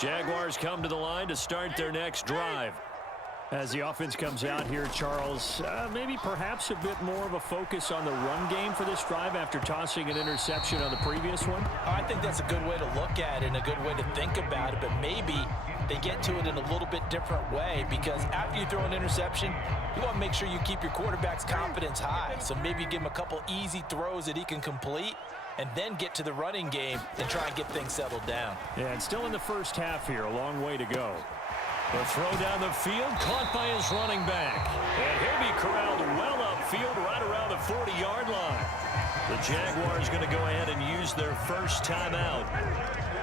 Jaguars come to the line to start their next drive. As the offense comes out here, Charles, maybe perhaps a bit more of a focus on the run game for this drive after tossing an interception on the previous one? I think that's a good way to look at it and a good way to think about it, but maybe they get to it in a little bit different way, because after you throw an interception, you want to make sure you keep your quarterback's confidence high. So maybe give him a couple easy throws that he can complete and then get to the running game and try and get things settled down. Yeah, and still in the first half here, a long way to go. The throw down the field, caught by his running back. And he'll be corralled well upfield right around the 40-yard line. The Jaguars going to go ahead and use their first timeout.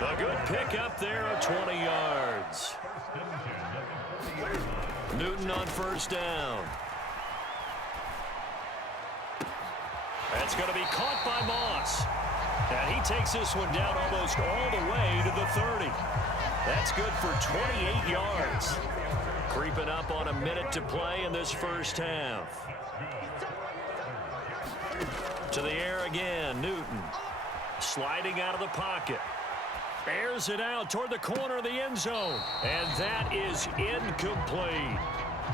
A good pickup there of 20 yards. Newton on first down. That's going to be caught by Moss. And he takes this one down almost all the way to the 30. That's good for 28 yards. Creeping up on a minute to play in this first half. To the air again, Newton. Sliding out of the pocket. Airs it out toward the corner of the end zone. And that is incomplete.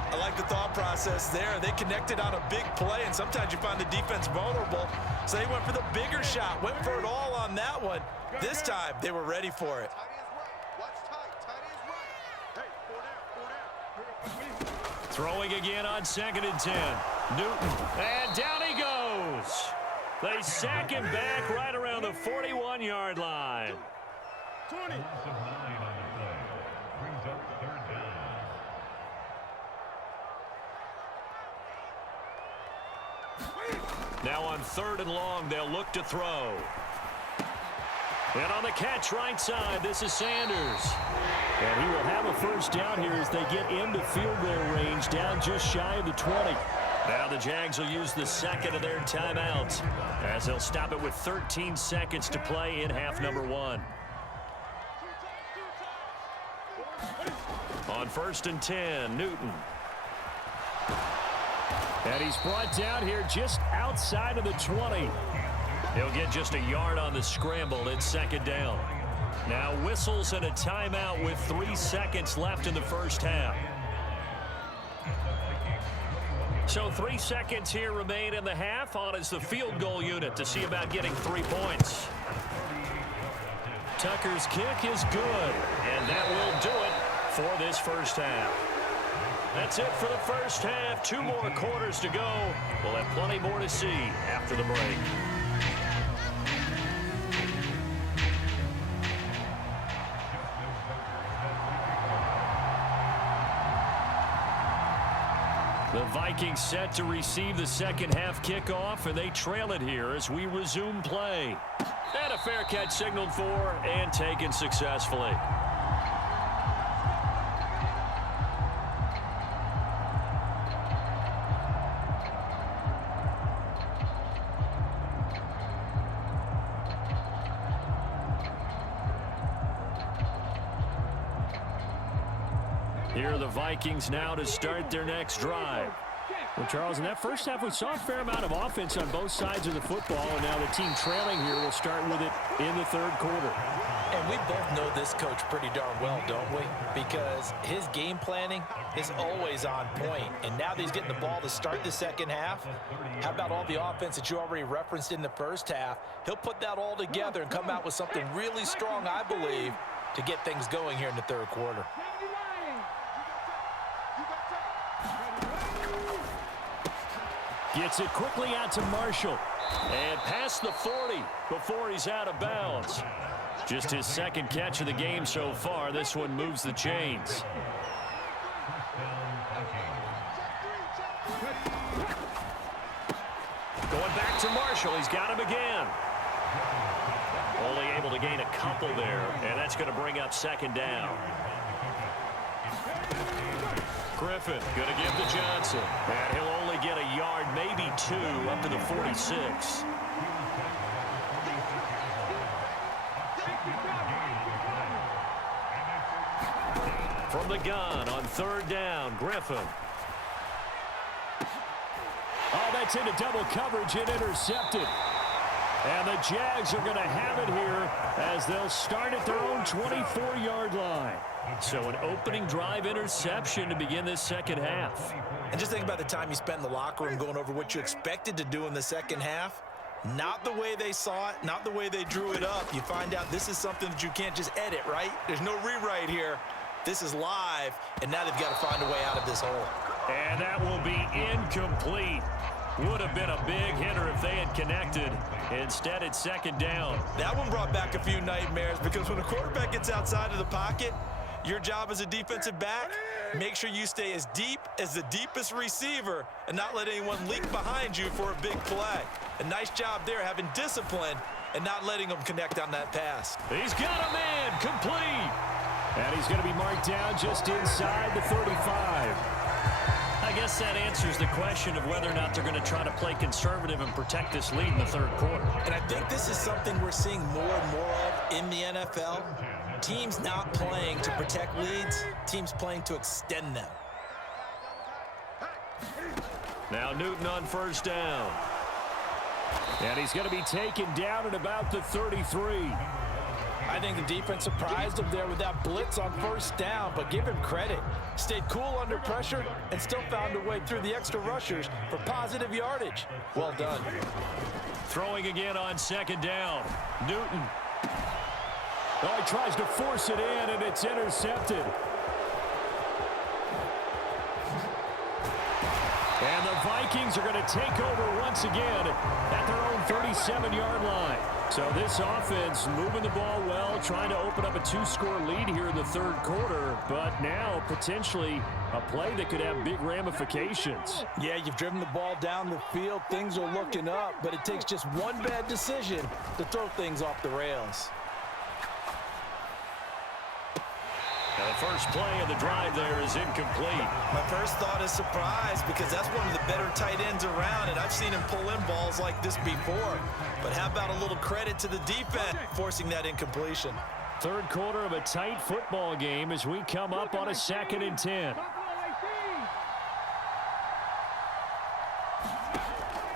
I like the thought process there. They connected on a big play, and sometimes you find the defense vulnerable. So they went for the bigger shot, went for it all on that one. This time, they were ready for it. Throwing again on 2nd and 10. Newton, and down he goes. They sack him back right around the 41-yard line. 20. Now on 3rd and long, they'll look to throw. And on the catch right side, this is Sanders. And he will have a first down here as they get into field goal range, down just shy of the 20. Now the Jags will use the second of their timeouts as they'll stop it with 13 seconds to play in half number 1. On 1st and 10, Newton. And he's brought down here just outside of the 20. He'll get just a yard on the scramble. It's 2nd down. Now whistles and a timeout with 3 seconds left in the first half. So 3 seconds here remain in the half. On is the field goal unit to see about getting 3 points. Tucker's kick is good, and that will do it for this first half. That's it for the first half. 2 more quarters to go. We'll have plenty more to see after the break. The Vikings set to receive the second half kickoff, and they trail it here as we resume play. And a fair catch signaled for and taken successfully. Here are the Vikings now to start their next drive. Well, Charles, in that first half, we saw a fair amount of offense on both sides of the football, and now the team trailing here will start with it in the 3rd quarter. And we both know this coach pretty darn well, don't we? Because his game planning is always on point. And now that he's getting the ball to start the second half, how about all the offense that you already referenced in the first half? He'll put that all together and come out with something really strong, I believe, to get things going here in the 3rd quarter. Gets it quickly out to Marshall. And past the 40 before he's out of bounds. Just his 2nd catch of the game so far. This one moves the chains. Going back to Marshall. He's got him again. Only able to gain a couple there. And that's going to bring up 2nd down. Griffin going to give to Johnson. And he'll only get a yard, maybe 2, up to the 46. From the gun on 3rd down, Griffin. Oh, that's into double coverage and intercepted. And the Jags are going to have it here as they'll start at their own 24-yard line. So an opening drive interception to begin this second half. And just think about the time you spent in the locker room going over what you expected to do in the second half. Not the way they saw it, not the way they drew it up. You find out this is something that you can't just edit, right? There's no rewrite here. This is live, and now they've got to find a way out of this hole. And that will be incomplete. Would have been a big hitter if they had connected. Instead, it's second down. That one brought back a few nightmares because when a quarterback gets outside of the pocket, your job as a defensive back, make sure you stay as deep as the deepest receiver and not let anyone leak behind you for a big play. A nice job there having discipline and not letting them connect on that pass. He's got a man complete. And he's going to be marked down just inside the 35. I guess that answers the question of whether or not they're going to try to play conservative and protect this lead in the third quarter. And I think this is something we're seeing more and more of in the NFL. Teams not playing to protect leads, teams playing to extend them. Now Newton on first down. And he's going to be taken down at about the 33. I think the defense surprised him there with that blitz on first down, but give him credit. Stayed cool under pressure and still found a way through the extra rushers for positive yardage. Well done. Throwing again on second down. Newton. Oh, he tries to force it in, and it's intercepted. And the Vikings are going to take over once again at their own 37-yard line. So this offense moving the ball well, trying to open up a two-score lead here in the third quarter, but now potentially a play that could have big ramifications. Yeah, you've driven the ball down the field. Things are looking up, but it takes just one bad decision to throw things off the rails. Now the first play of the drive there is incomplete. My first thought is surprise because that's one of the better tight ends around, and I've seen him pull in balls like this before. But how about a little credit to the defense forcing that incompletion? Third quarter of a tight football game as we come up on a 2nd and 10.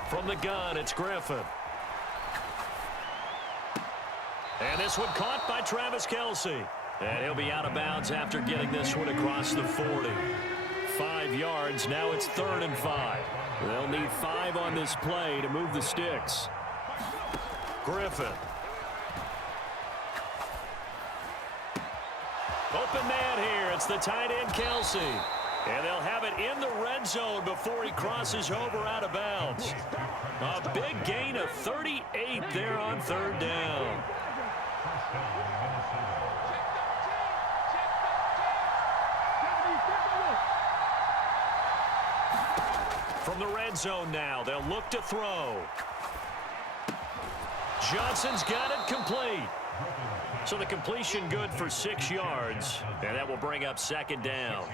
From the gun, it's Griffin. And this one caught by Travis Kelce. And he'll be out of bounds after getting this one across the 40. 5 yards. Now it's 3rd and 5. They'll need 5 on this play to move the sticks. Griffin. Open man here. It's the tight end, Kelce. And they'll have it in the red zone before he crosses over out of bounds. A big gain of 38 there on 3rd down. From the red zone now, they'll look to throw. Johnson's got it complete. So the completion good for 6 yards, and that will bring up 2nd down.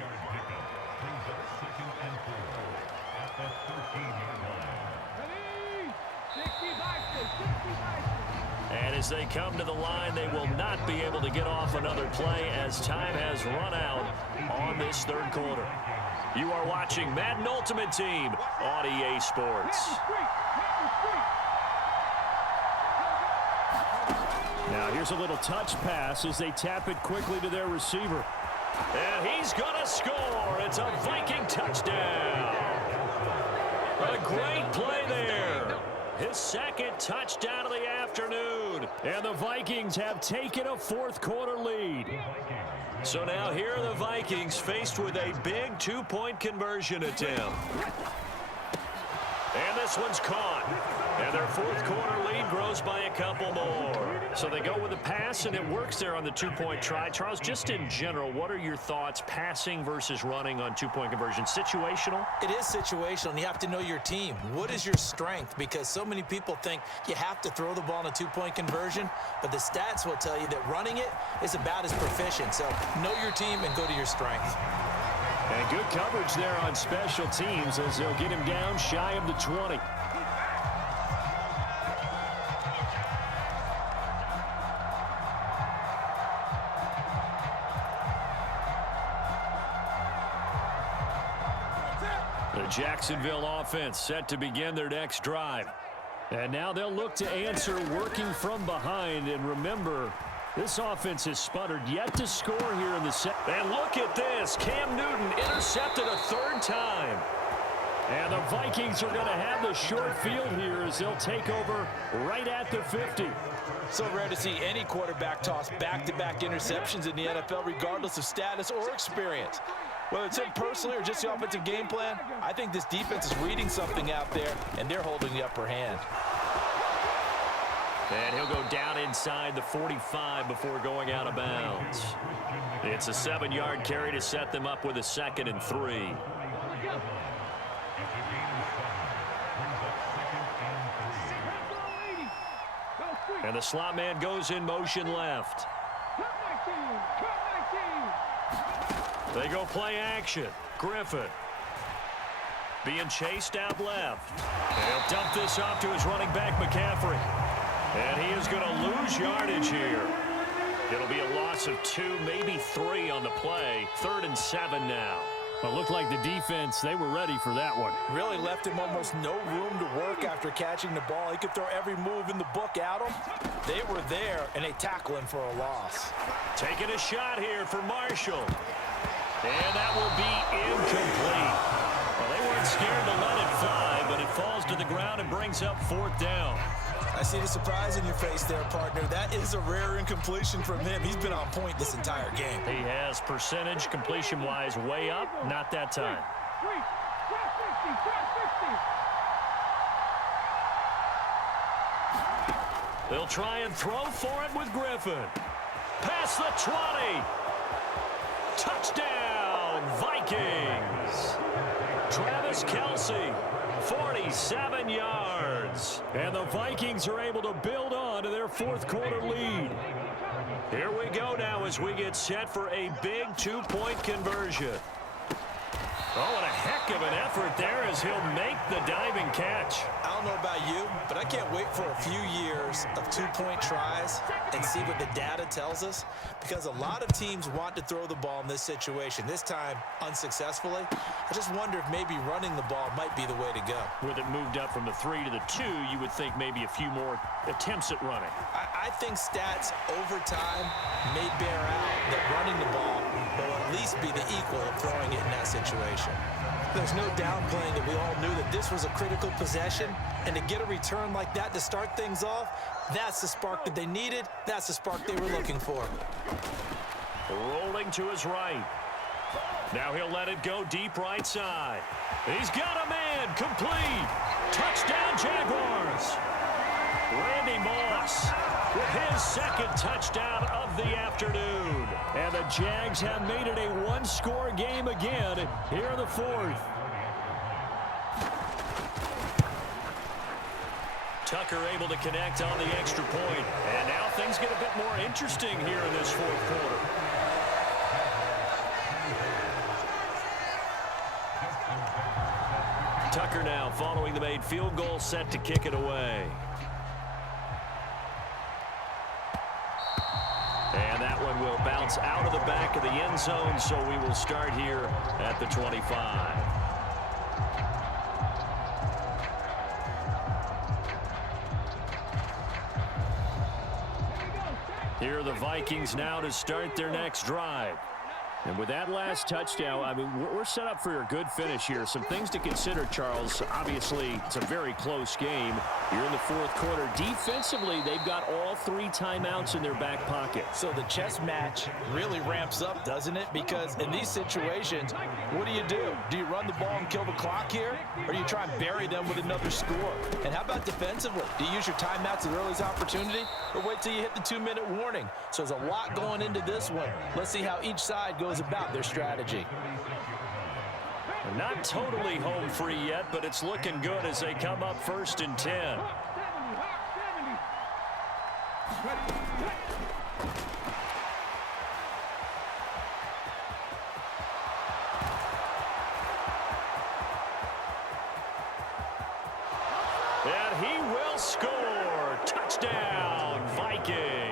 And as they come to the line, they will not be able to get off another play as time has run out on this third quarter. You are watching Madden Ultimate Team on EA Sports. Now here's a little touch pass as they tap it quickly to their receiver. And he's going to score. It's a Viking touchdown. A great play there. His 2nd touchdown of the afternoon. And the Vikings have taken a 4th quarter lead. So now here are the Vikings faced with a big 2-point conversion attempt. And this one's caught. And their 4th quarter lead grows by a couple more. So they go with a pass, and it works there on the 2-point try. Charles, just in general, what are your thoughts passing versus running on 2-point conversion? Situational? It is situational, and you have to know your team. What is your strength? Because so many people think you have to throw the ball in a 2-point conversion, but the stats will tell you that running it is about as proficient. So know your team and go to your strength. And good coverage there on special teams as they'll get him down shy of the 20. The Jacksonville offense set to begin their next drive. And now they'll look to answer working from behind. And remember, this offense has sputtered yet to score here in the second. And look at this. Cam Newton intercepted a third time. And the Vikings are going to have the short field here as they'll take over right at the 50. So rare to see any quarterback toss back-to-back interceptions in the NFL, regardless of status or experience. Whether it's him personally or just the offensive game plan, I think this defense is reading something out there, and they're holding the upper hand. And he'll go down inside the 45 before going out of bounds. It's a 7-yard carry to set them up with a 2nd and 3. And the slot man goes in motion left. They go play action. Griffin being chased out left. And he'll dump this off to his running back, McCaffrey. And he is going to lose yardage here. It'll be a loss of 2, maybe 3 on the play. 3rd and 7 now. Well, it looked like the defense, they were ready for that one. Really left him almost no room to work after catching the ball. He could throw every move in the book at him. They were there, and they tackle him for a loss. Taking a shot here for Marshall. And that will be incomplete. Well, they weren't scared to let it fly, but it falls to the ground and brings up 4th down. I see the surprise in your face there, partner. That is a rare incompletion from him. He's been on point this entire game. He has percentage completion-wise way up. Not that time. They'll try and throw for it with Griffin. Past the 20. Touchdown, Vikings. Travis Kelce, 47 yards. And the Vikings are able to build on to their 4th quarter lead. Here we go now as we get set for a big 2-point conversion. Oh, and a heck of an effort there as he'll make the diving catch. I don't know about you, but I can't wait for a few years of 2-point tries and see what the data tells us, because a lot of teams want to throw the ball in this situation, this time unsuccessfully. I just wonder if maybe running the ball might be the way to go. With it moved up from the 3 to the 2, you would think maybe a few more attempts at running. I think stats over time may bear out that running the ball will at least be the equal of throwing it in that situation. There's no downplaying that we all knew that this was a critical possession, and to get a return like that to start things off, that's the spark that they needed. That's the spark they were looking for. Rolling to his right. Now he'll let it go deep right side. He's got a man. Complete. Touchdown, Jaguars. Randy Moss with his 2nd touchdown of the afternoon. And the Jags have made it a 1-score game again here in the 4th. Tucker able to connect on the extra point. And now things get a bit more interesting here in this 4th quarter. Tucker now following the made field goal, set to kick it away. And that one will bounce out of the back of the end zone, so we will start here at the 25. Here are the Vikings now to start their next drive. And with that last touchdown, I mean, we're set up for a good finish here. Some things to consider, Charles. Obviously, it's a very close game. You're in the 4th quarter. Defensively, they've got all 3 timeouts in their back pocket. So the chess match really ramps up, doesn't it? Because in these situations, what do? Do you run the ball and kill the clock here? Or do you try and bury them with another score? And how about defensively? Do you use your timeouts at the earliest opportunity? Or wait till you hit the 2-minute warning? So there's a lot going into this one. Let's see how each side goes about their strategy. Not totally home free yet, but it's looking good as they come up 1st and 10. And he will score. Touchdown, Vikings.